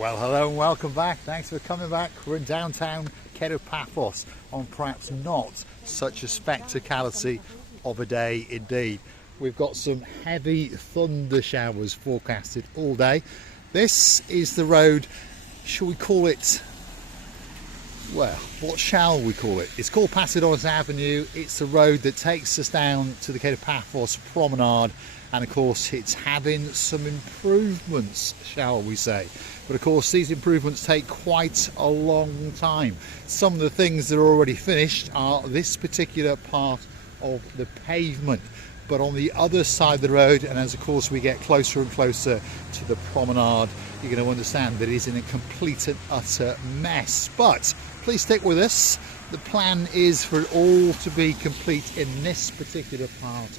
Well, hello and welcome back. Thanks for coming back. We're in downtown Kato Paphos on perhaps not such a spectacality of a day indeed. We've got some heavy thunder showers forecasted all day. This is the road, shall we call it, well, what shall we call it? It's called Paphos Avenue. It's the road that takes us down to the Kato Paphos promenade, and of course it's having some improvements, shall we say. But of course these improvements take quite a long time. Some of the things that are already finished are this particular part of the pavement. But on the other side of the road, and as of course we get closer and closer to the promenade, you're going to understand that it is in a complete and utter mess. But please stick with us. The plan is for it all to be complete in this particular part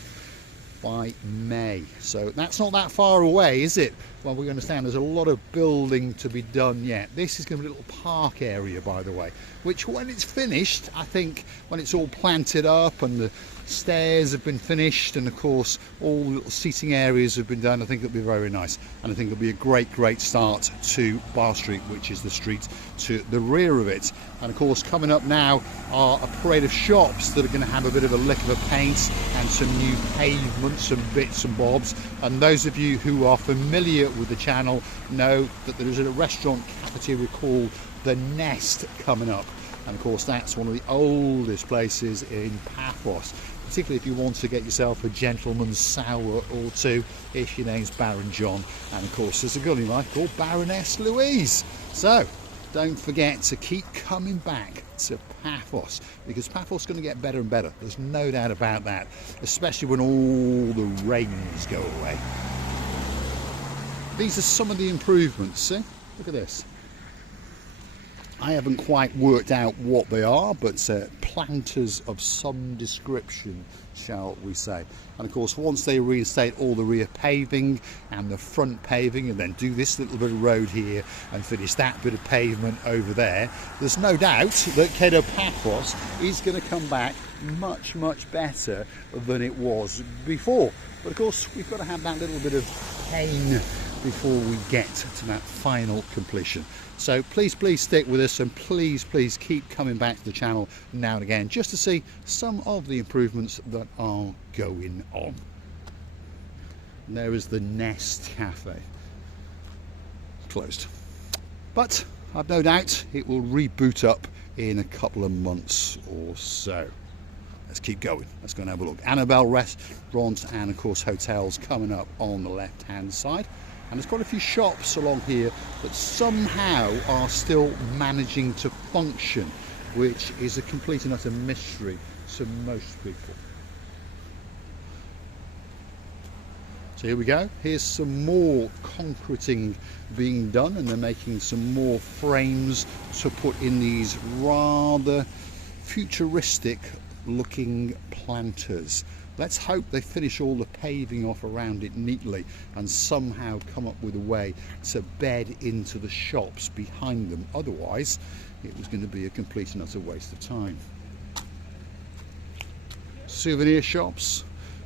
by May. So that's not that far away, is it? Well, we understand there's a lot of building to be done yet. This is going to be a little park area, by the way, which when it's finished, I think when it's all planted up and the stairs have been finished and of course all the little seating areas have been done, I think it'll be very nice, and I think it'll be a great start to Bar Street, which is the street to the rear of it. And of course coming up now are a parade of shops that are going to have a bit of a lick of a paint and some new pavements, some bits and bobs. And those of you who are familiar with the channel know that there is a restaurant cafeteria called The Nest coming up, and of course that's one of the oldest places in Paphos, particularly if you want to get yourself a gentleman's sour or two if your name's Baron John. And of course there's a girl in life called Baroness Louise. So don't forget to keep coming back to Paphos, because Paphos is going to get better and better. There's no doubt about that, especially when all the rains go away. These are some of the improvements. See? Look at this. I haven't quite worked out what they are, but planters of some description, shall we say. And of course once they reinstate all the rear paving and the front paving and then do this little bit of road here and finish that bit of pavement over there, there's no doubt that Kato Paphos is going to come back much better than it was before. But of course we've got to have that little bit of pain before we get to that final completion. So please stick with us, and please keep coming back to the channel now and again just to see some of the improvements that are going on. And there is the Nest Cafe, closed, but I've no doubt it will reboot up in a couple of months or so. Let's keep going. Let's go and have a look. Annabelle Restaurant and of course hotels coming up on the left hand side. And there's quite a few shops along here that somehow are still managing to function, which is a complete and utter mystery to most people. So here we go. Here's some more concreting being done, and they're making some more frames to put in these rather futuristic looking planters. Let's hope they finish all the paving off around it neatly and somehow come up with a way to bed into the shops behind them. Otherwise, it was going to be a complete and utter waste of time. Souvenir shops,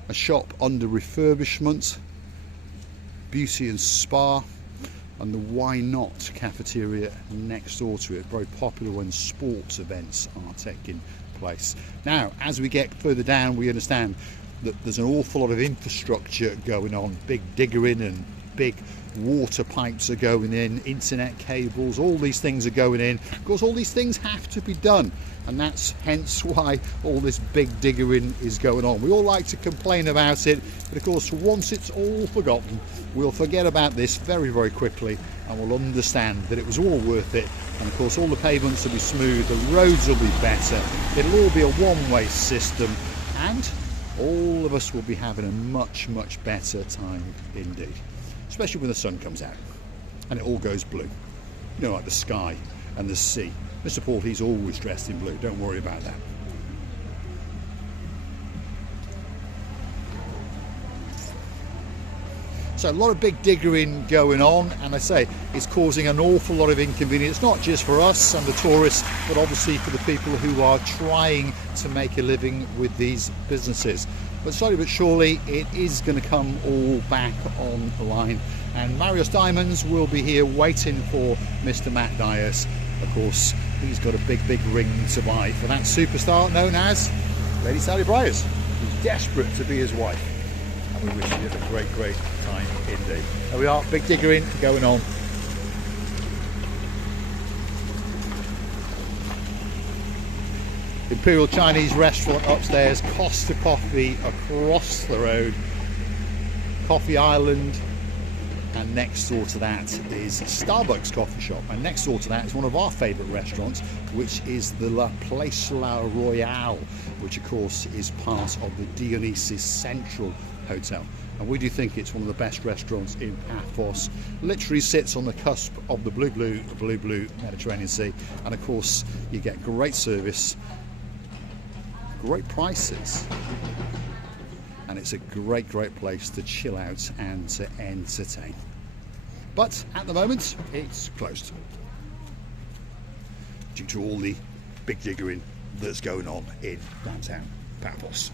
a shop under refurbishment, beauty and spa, and the Why Not cafeteria next door to it. Very popular when sports events are taking place. Now, as we get further down, we understand that there's an awful lot of infrastructure going on. Big digger in and big water pipes are going in, internet cables, all these things are going in. Of course all these things have to be done, and that's hence why all this big diggering is going on. We all like to complain about it, but of course once it's all forgotten, we'll forget about this very quickly, and we'll understand that it was all worth it. And of course all the pavements will be smooth, the roads will be better, it'll all be a one-way system, and all of us will be having a much better time indeed, especially when the sun comes out and it all goes blue, you know, like the sky and the sea. Mr. Paul, he's always dressed in blue, don't worry about that. So a lot of big diggering going on, and I say it's causing an awful lot of inconvenience, not just for us and the tourists, but obviously for the people who are trying to make a living with these businesses. But slowly but surely it is going to come all back online, And Marius Diamonds will be here waiting for Mr. Matt Dias. Of course, he's got a big ring to buy for that superstar known as Lady Sally Briers, who's desperate to be his wife. And we wish you a great time indeed. There we are, big diggering going on. Imperial Chinese restaurant upstairs, Costa Coffee across the road, Coffee Island, and next door to that is Starbucks coffee shop, and next door to that is one of our favourite restaurants, which is the La Place La Royale, which of course is part of the Dionysus Central Hotel. And we do think it's one of the best restaurants in Paphos. Literally sits on the cusp of the blue Mediterranean Sea, and of course you get great service, great prices, and it's a great place to chill out and to entertain. But at the moment it's closed due to all the big diggering that's going on in downtown Paphos.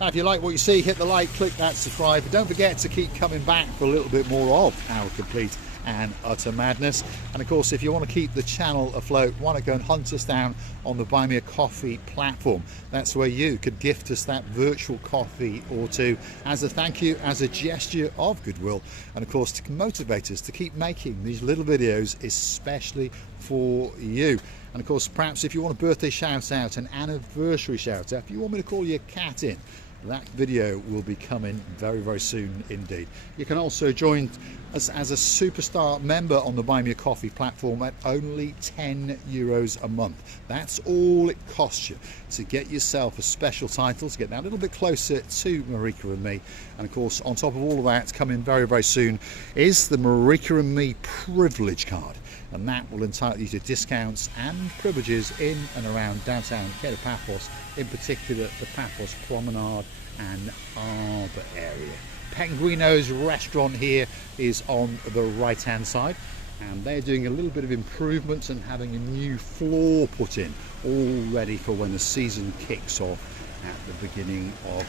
Now, if you like what you see, hit the like, click that subscribe, but don't forget to keep coming back for a little bit more of our complete and utter madness. And of course, if you want to keep the channel afloat, why not go and hunt us down on the Buy Me a Coffee platform. That's where you could gift us that virtual coffee or two as a thank you, as a gesture of goodwill, and of course to motivate us to keep making these little videos especially for you. And of course, perhaps if you want a birthday shout out, an anniversary shout out, if you want me to call your cat in, that video will be coming very soon indeed. You can also join us as a superstar member on the Buy Me a Coffee platform at only €10 a month. That's all it costs you to get yourself a special title, to get that a little bit closer to Marika and me. And of course, on top of all of that, coming very soon is the Marika and Me privilege card. And that will entitle you to discounts and privileges in and around downtown Kato Paphos, in particular the Paphos Promenade and Harbour area. Penguino's restaurant here is on the right hand side, and they're doing a little bit of improvements and having a new floor put in, all ready for when the season kicks off at the beginning of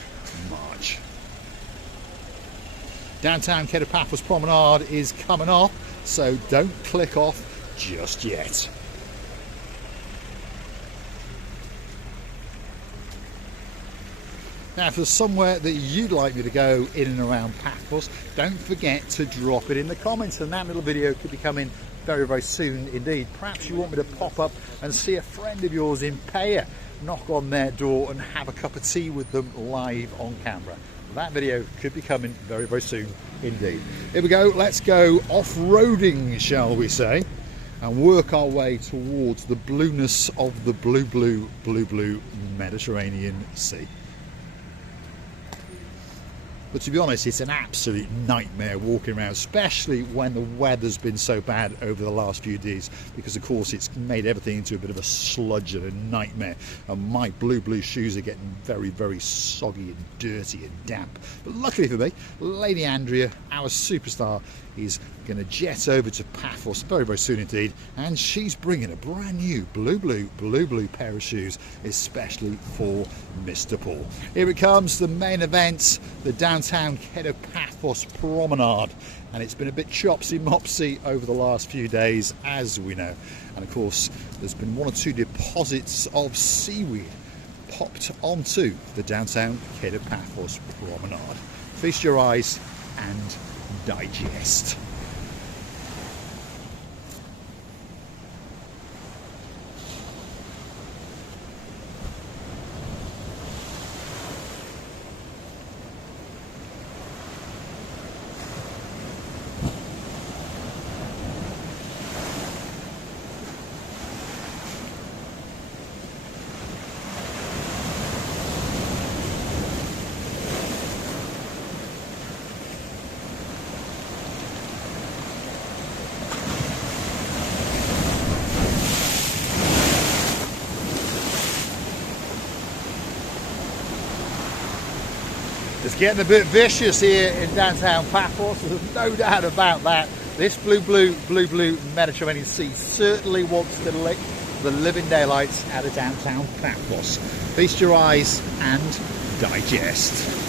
March. Downtown Kato Paphos Promenade is coming off, so don't click off just yet. Now, if there's somewhere that you'd like me to go in and around Paphos, don't forget to drop it in the comments, and that little video could be coming very soon indeed. Perhaps you want me to pop up and see a friend of yours in Paya, knock on their door and have a cup of tea with them live on camera. That video could be coming very soon indeed. Here we go, let's go off-roading, shall we say, and work our way towards the blueness of the blue Mediterranean Sea. But to be honest, it's an absolute nightmare walking around, especially when the weather's been so bad over the last few days, because of course it's made everything into a bit of a sludge and a nightmare, and my blue shoes are getting very soggy and dirty and damp. But luckily for me, Lady Andrea, our superstar, is going to jet over to Paphos very soon indeed, and she's bringing a brand new blue pair of shoes especially for Mr. Paul. Here it comes, the main event, the downtown Kato Paphos Promenade, and it's been a bit chopsy-mopsy over the last few days, as we know, and of course there's been one or two deposits of seaweed popped onto the downtown Kato Paphos Promenade. Feast your eyes and digest. It's getting a bit vicious here in downtown Paphos, there's no doubt about that. This blue Mediterranean Sea certainly wants to lick the living daylights out of downtown Paphos. Feast your eyes and digest.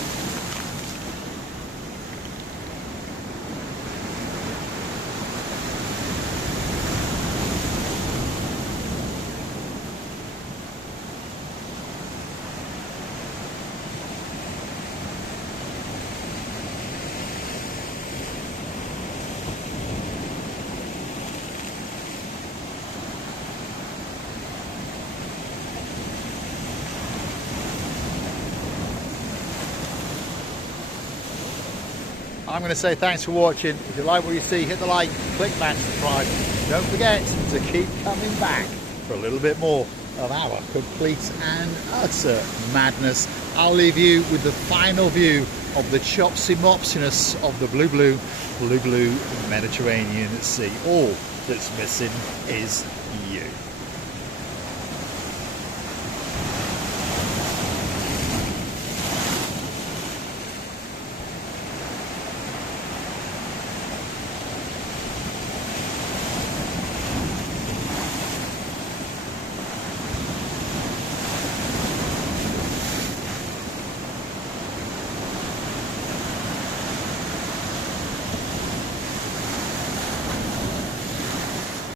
I'm going to say thanks for watching. If you like what you see, hit the like, click that subscribe. Don't forget to keep coming back for a little bit more of our complete and utter madness. I'll leave you with the final view of the chopsy-mopsiness of the blue Mediterranean Sea. All that's missing is you.